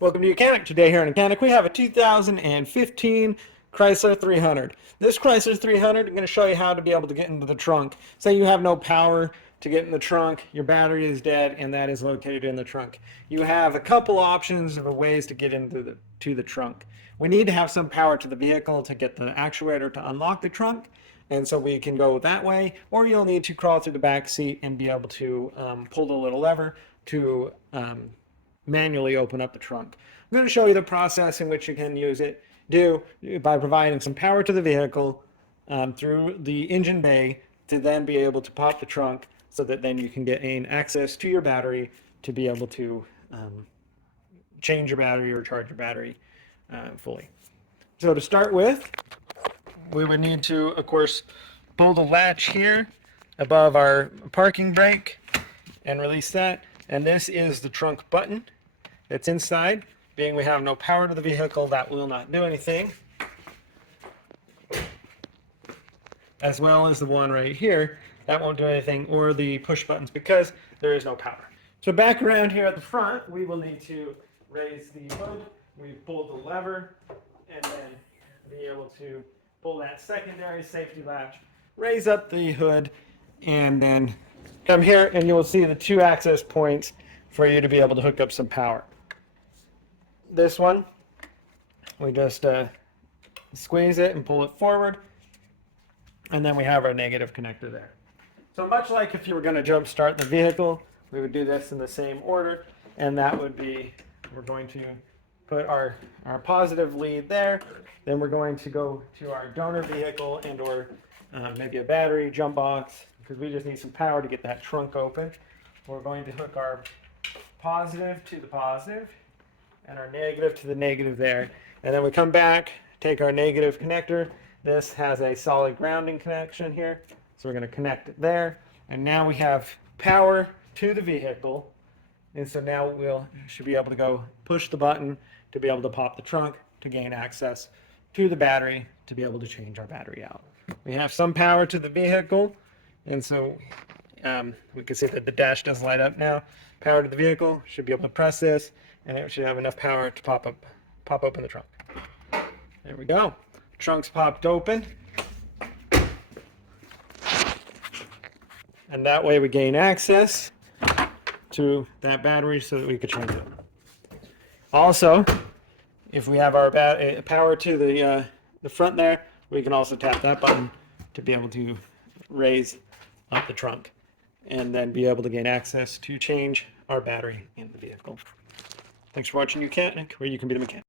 Welcome to Mechanic. Today here in Mechanic we have a 2015 Chrysler 300. This Chrysler 300, I'm going to show you how to be able to get into the trunk. Say you have no power to get in the trunk, your battery is dead, and that is located in the trunk. You have a couple options of ways to get into the trunk. We need to have some power to the vehicle to get the actuator to unlock the trunk, and so we can go that way, or you'll need to crawl through the back seat and be able to pull the little lever to manually open up the trunk. I'm going to show you the process in which you can do by providing some power to the vehicle through the engine bay to then be able to pop the trunk so that then you can gain access to your battery to be able to change your battery or charge your battery fully. So to start with, we would need to, of course, pull the latch here above our parking brake and release that. And this is the trunk button that's inside. Being we have no power to the vehicle, that will not do anything. As well as the one right here, that won't do anything, or the push buttons because there is no power. So back around here at the front, we will need to raise the hood. We pull the lever and then be able to pull that secondary safety latch, raise up the hood, and then come here and you will see the two access points for you to be able to hook up some power. This one, we just squeeze it and pull it forward, and then we have our negative connector there. So much like if you were going to jump start the vehicle, we would do this in the same order, and that would be, we're going to put our positive lead there, then we're going to go to our donor vehicle and or maybe a battery jump box, because we just need some power to get that trunk open. We're going to hook our positive to the positive and our negative to the negative there, and then we come back, take our negative connector. This has a solid grounding connection here, so we're going to connect it there, and now we have power to the vehicle. And so now we'll should be able to go push the button to be able to pop the trunk to gain access to the battery to be able to change our battery out. We have some power to the vehicle, and so we can see that the dash does light up now. Power to the vehicle, should be able to press this, and it should have enough power to pop open the trunk. There we go. Trunk's popped open. And that way we gain access to that battery so that we could change it. Also, if we have our power to the front there, we can also tap that button to be able to raise up the trunk and then be able to gain access to change our battery in the vehicle. Thanks for watching Mechanic, where you can be the mechanic.